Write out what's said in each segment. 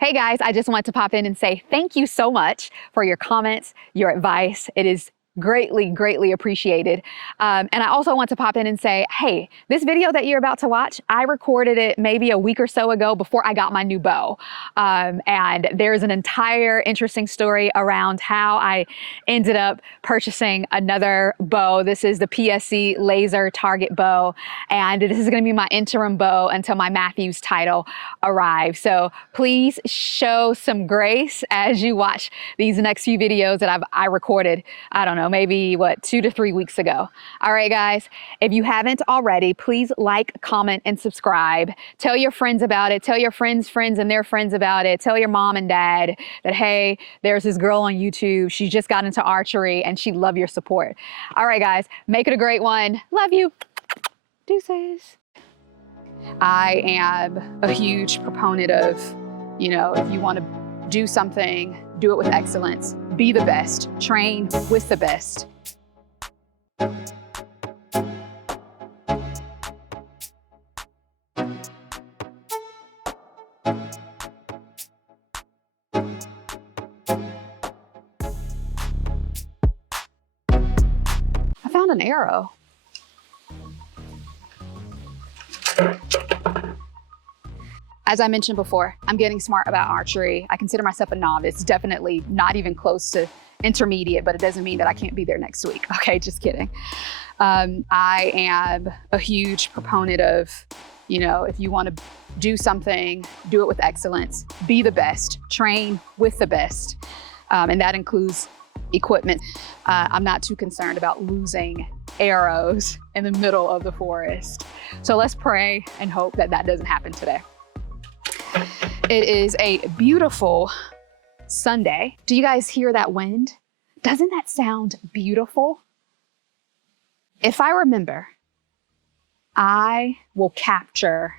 Hey guys, I just want to pop in and say thank you so much for your comments, your advice. It is greatly appreciated. And I also want to pop in and say, hey, this video that you're about to watch, I recorded it maybe a week or so ago before I got my new bow. And there's an entire interesting story around how I ended up purchasing another bow. This is the PSC laser target bow. And this is gonna be my interim bow until my Matthews title arrives. So please show some grace as you watch these next few videos that I recorded, I don't know, maybe 2 to 3 weeks ago. All right, guys, if you haven't already, please like, comment, and subscribe. Tell your friends about it. Tell your friends' friends and their friends about it. Tell your mom and dad that, hey, there's this girl on YouTube. She just got into archery and she'd love your support. All right, guys, make it a great one. Love you. Deuces. I am a huge proponent of, if you want to do something, do it with excellence. Be the best. Train with the best. I found an arrow. As I mentioned before, I'm getting smart about archery. I consider myself a novice, definitely not even close to intermediate, but it doesn't mean that I can't be there next week. Okay, just kidding. I am a huge proponent of, if you want to do something, do it with excellence. Be the best. Train with the best. And that includes equipment. I'm not too concerned about losing arrows in the middle of the forest. So let's pray and hope that that doesn't happen today. It is a beautiful Sunday. Do you guys hear that wind? Doesn't that sound beautiful? If I remember, I will capture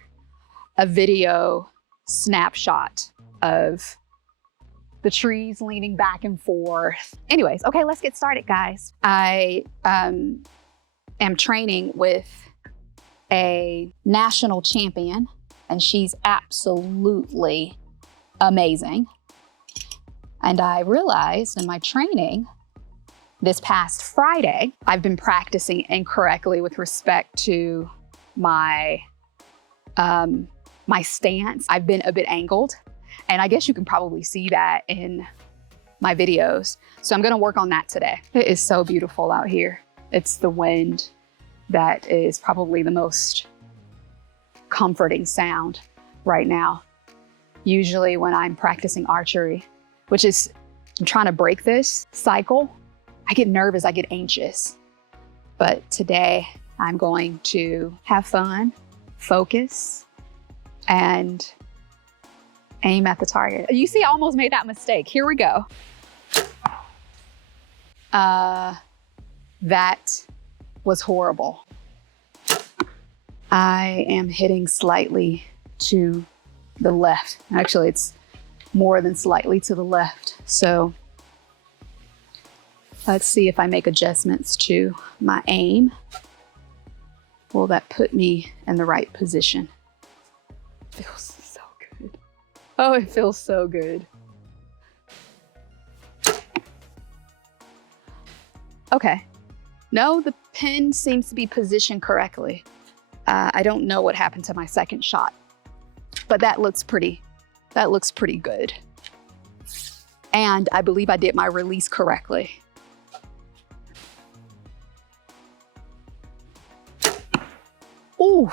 a video snapshot of the trees leaning back and forth. Anyways, okay, let's get started, guys. I am training with a national champion, and she's absolutely amazing. And I realized in my training this past Friday, I've been practicing incorrectly with respect to my stance. I've been a bit angled, and I guess you can probably see that in my videos. So I'm gonna work on that today. It is so beautiful out here. It's the wind that is probably the most comforting sound right now. Usually when I'm practicing archery, which is, I'm trying to break this cycle, I get nervous, I get anxious. But today I'm going to have fun, focus, and aim at the target. You see, I almost made that mistake. Here we go. That was horrible. I am hitting slightly to the left. Actually, it's more than slightly to the left. So let's see if I make adjustments to my aim. Will that put me in the right position? Feels so good. Oh, it feels so good. Okay. No, the pin seems to be positioned correctly. I don't know what happened to my second shot, but that looks pretty good. And I believe I did my release correctly. Ooh.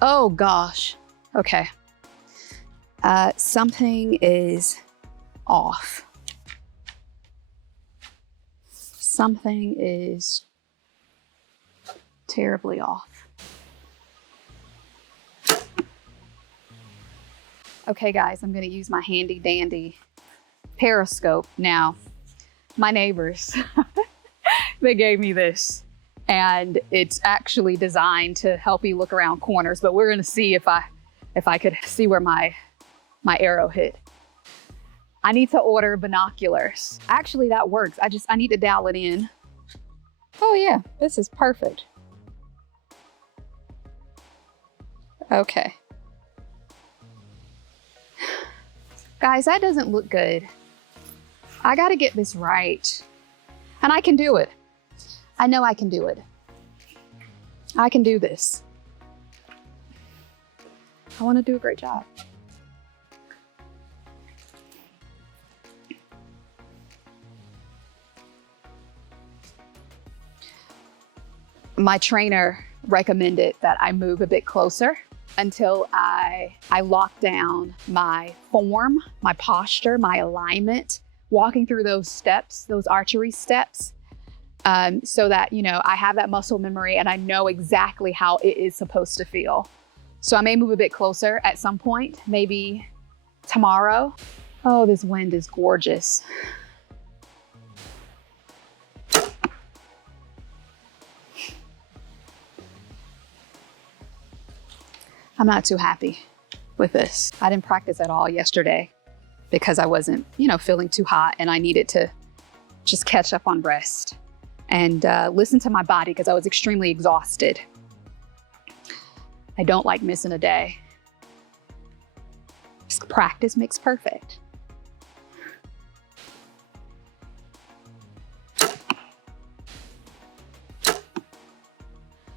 Oh gosh. Okay. Something is off. Something is terribly off. Okay guys, I'm gonna use my handy dandy periscope. Now, my neighbors, they gave me this, and it's actually designed to help you look around corners, but we're gonna see if I could see where my arrow hit. I need to order binoculars. Actually, that works. I need to dial it in. Oh yeah, this is perfect. Okay. Guys, that doesn't look good. I gotta get this right. And I can do it. I know I can do it. I can do this. I wanna do a great job. My trainer recommended that I move a bit closer until I lock down my form, my posture, my alignment, walking through those steps, those archery steps, so that, you know, I have that muscle memory and I know exactly how it is supposed to feel. So I may move a bit closer at some point, maybe tomorrow. Oh, this wind is gorgeous. I'm not too happy with this. I didn't practice at all yesterday because I wasn't, you know, feeling too hot and I needed to just catch up on rest and listen to my body because I was extremely exhausted. I don't like missing a day. Practice makes perfect.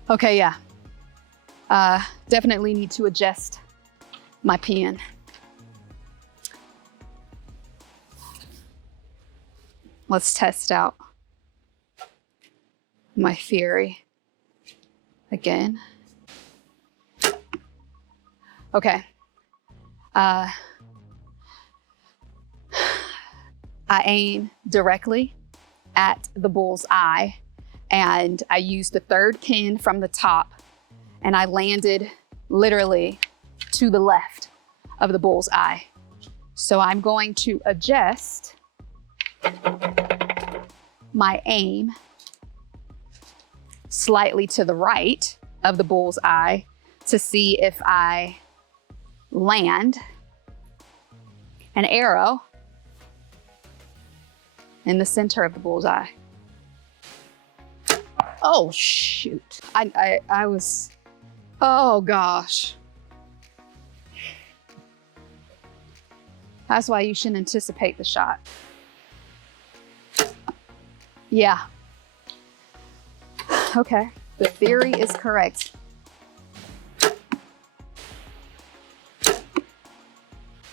Okay, yeah. Definitely need to adjust my pen. Let's test out my theory again. Okay. I aim directly at the bull's eye and I use the third pin from the top and I landed literally to the left of the bull's eye. So I'm going to adjust my aim slightly to the right of the bull's eye to see if I land an arrow in the center of the bull's eye. Oh, shoot. I was, oh gosh. That's why you shouldn't anticipate the shot. Yeah. Okay, the theory is correct.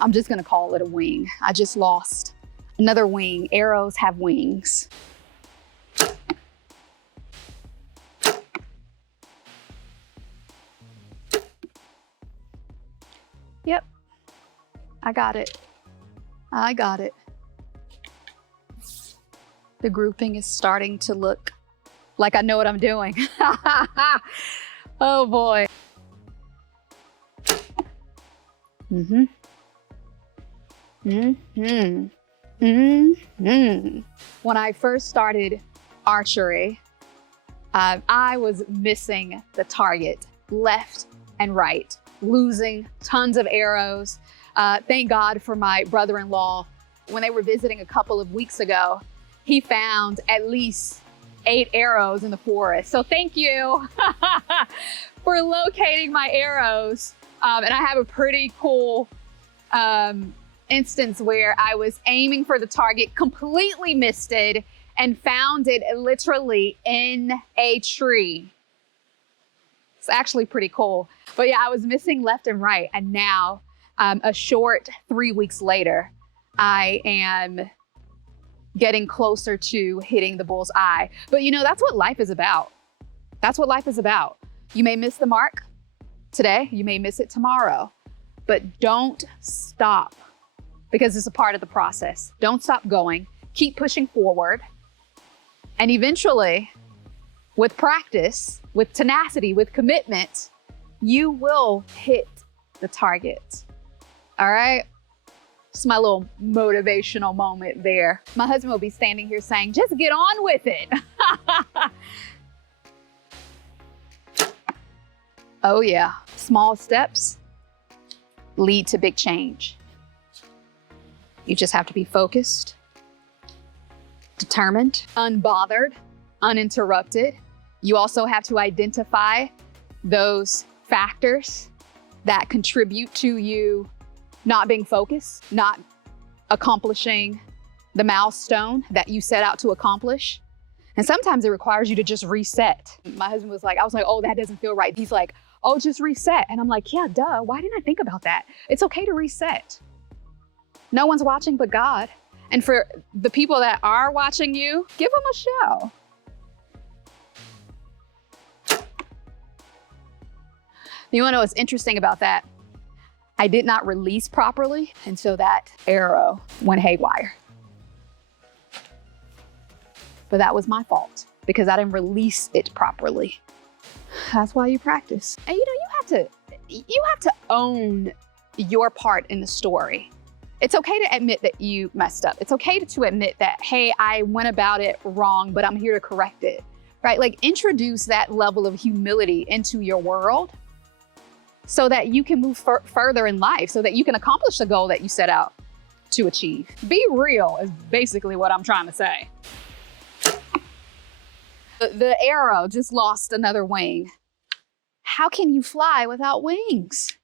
I'm just gonna call it a wing. I just lost another wing. Arrows have wings. Yep, I got it. I got it. The grouping is starting to look like I know what I'm doing. Oh boy. Mm-hmm. Mm-hmm. Mm-hmm. When I first started archery, I was missing the target left and right, losing tons of arrows. Thank God for my brother-in-law. When they were visiting a couple of weeks ago, he found at least 8 arrows in the forest. So thank you for locating my arrows. And I have a pretty cool instance where I was aiming for the target, completely missed it, and found it literally in a tree. It's actually pretty cool. But yeah, I was missing left and right. And now, a short 3 weeks later, I am getting closer to hitting the bull's eye. But you know, that's what life is about. That's what life is about. You may miss the mark today, you may miss it tomorrow, but don't stop because it's a part of the process. Don't stop going, keep pushing forward. And eventually, with practice, with tenacity, with commitment, you will hit the target. All right? It's my little motivational moment there. My husband will be standing here saying, just get on with it. Oh yeah, small steps lead to big change. You just have to be focused, determined, unbothered, uninterrupted. You also have to identify those factors that contribute to you not being focused, not accomplishing the milestone that you set out to accomplish. And sometimes it requires you to just reset. My husband was like, I was like, oh, that doesn't feel right. He's like, oh, just reset. And I'm like, yeah, duh. Why didn't I think about that? It's okay to reset. No one's watching but God. And for the people that are watching you, give them a show. You wanna know what's interesting about that? I did not release properly, and so that arrow went haywire. But that was my fault because I didn't release it properly. That's why you practice. And you have to own your part in the story. It's okay to admit that you messed up. It's okay to admit that, hey, I went about it wrong, but I'm here to correct it, right? Like introduce that level of humility into your world so that you can move further in life, so that you can accomplish the goal that you set out to achieve. Be real is basically what I'm trying to say. The arrow just lost another wing. How can you fly without wings?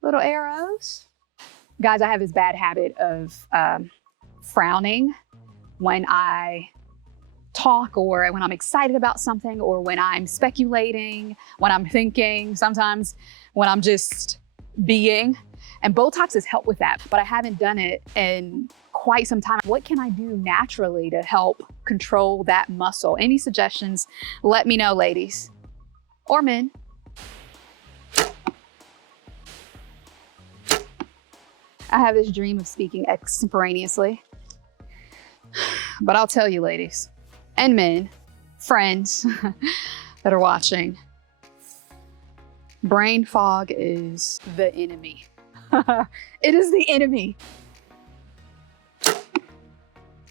Little arrows. Guys, I have this bad habit of frowning when I talk or when I'm excited about something or when I'm speculating, when I'm thinking, sometimes when I'm just being. And Botox has helped with that, but I haven't done it in quite some time. What can I do naturally to help control that muscle? Any suggestions? Let me know, ladies or men. I have this dream of speaking extemporaneously, but I'll tell you, ladies and men, friends that are watching, brain fog is the enemy. It is the enemy.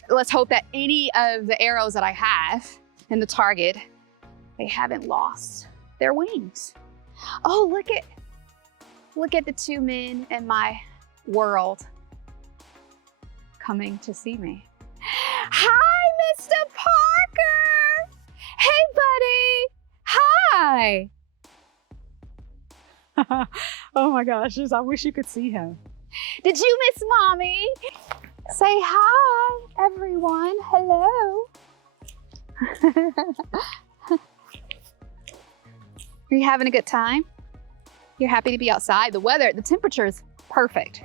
Let's hope that any of the arrows that I have in the target, they haven't lost their wings. Oh, look at the two men in my world coming to see me. Hi, Mr. Parker. Hey, buddy. Hi. Oh my gosh, I wish you could see him. Did you miss mommy? Say hi, everyone. Hello. Are you having a good time? You're happy to be outside? The temperature is perfect.